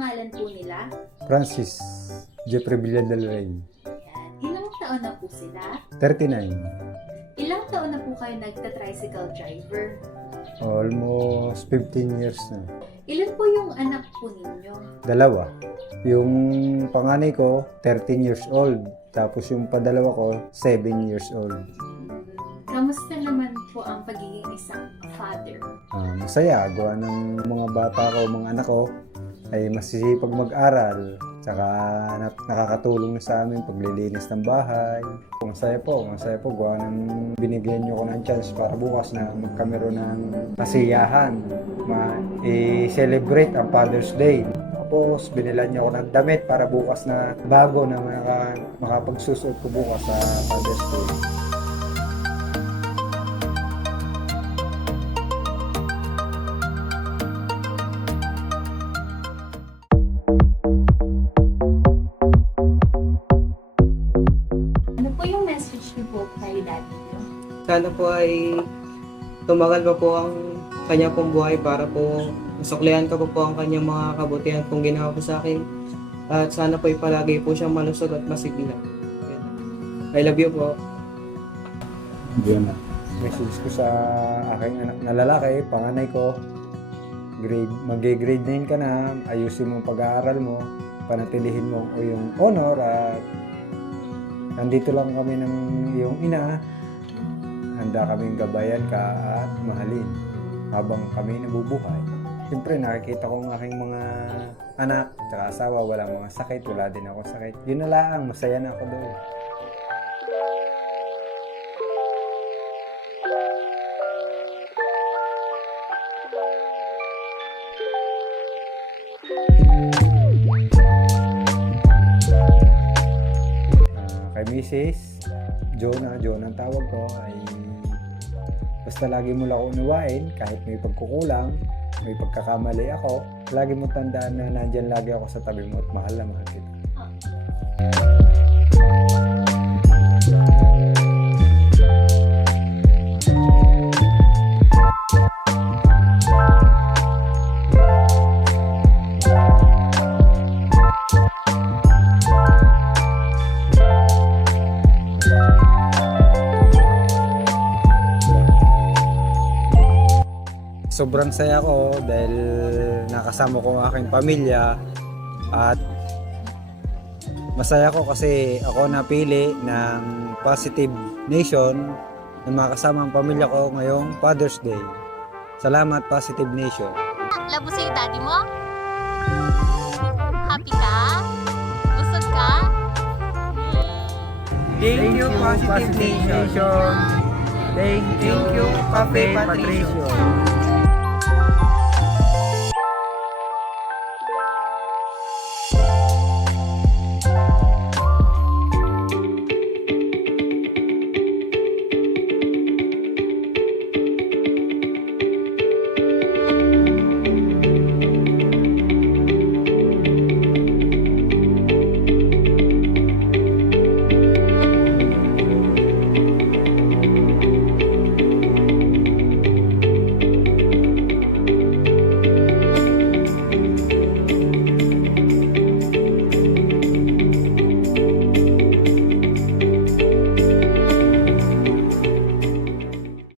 pangalan po nila? Francis Jeffrey Villa del Rey. Yan. Ilang taon na po sila? 39. Ilang taon na po kayo nagta-tricycle driver? Almost 15 years na. Ilan po yung anak po ninyo? Dalawa. Yung panganay ko, 13 years old. Tapos yung padalawa ko, 7 years old. Kamusta naman po ang pagiging isang father? Masaya. Gawa ng mga bata ko, mga anak ko, ay masisipag mag-aral. Tsaka nakakatulong na sa amin paglilinis ng bahay. Masaya po. Gawa ng binigyan nyo ko ng chance para bukas na magkameron ng kasiyahan. I-celebrate ang Father's Day. Tapos binilan nyo ako ng damit para bukas na bago na makapagsusuot ko bukas sa Father's Day. Ano po yung message niyo po kay daddy niyo? Sana po ay tumagal pa po ang kanya pong buhay para po masuklihan ko po ang kanyang mga kabutihan pong ginawa po sa akin. At sana po ipalagi po siyang malusog at masigla. I love you po. Diyan na. Message ko sa aking anak na lalaki, panganay ko, mag-grade 9 ka na, ayusin mo ang pag-aaral mo, panatilihin mo yung honor at nandito lang kami ng iyong ina. Handa kaming gabayan ka at mahalin habang kami nabubuhay. Siyempre nakikita ko ang aking mga anak at asawa, walang mga sakit, wala din ako sakit. Yun na lang, masaya na ako doon. Kay Mrs. Jonah ang tawag ko ay basta lagi mo lang ako unawain kahit may pagkukulang, may pagkakamali ako, lagi mo tandaan na nandyan lagi ako sa tabi mo at mahal na mahal kita. Sobrang saya ko dahil nakasama ko ang aking pamilya at masaya ko kasi ako napili ng Positive Nation na makasama ang pamilya ko ngayong Father's Day. Salamat Positive Nation. Love mo sa'yo daddy mo? Happy ka? Busog ka? Thank you, Positive Nation. Thank you, Pape Patricio.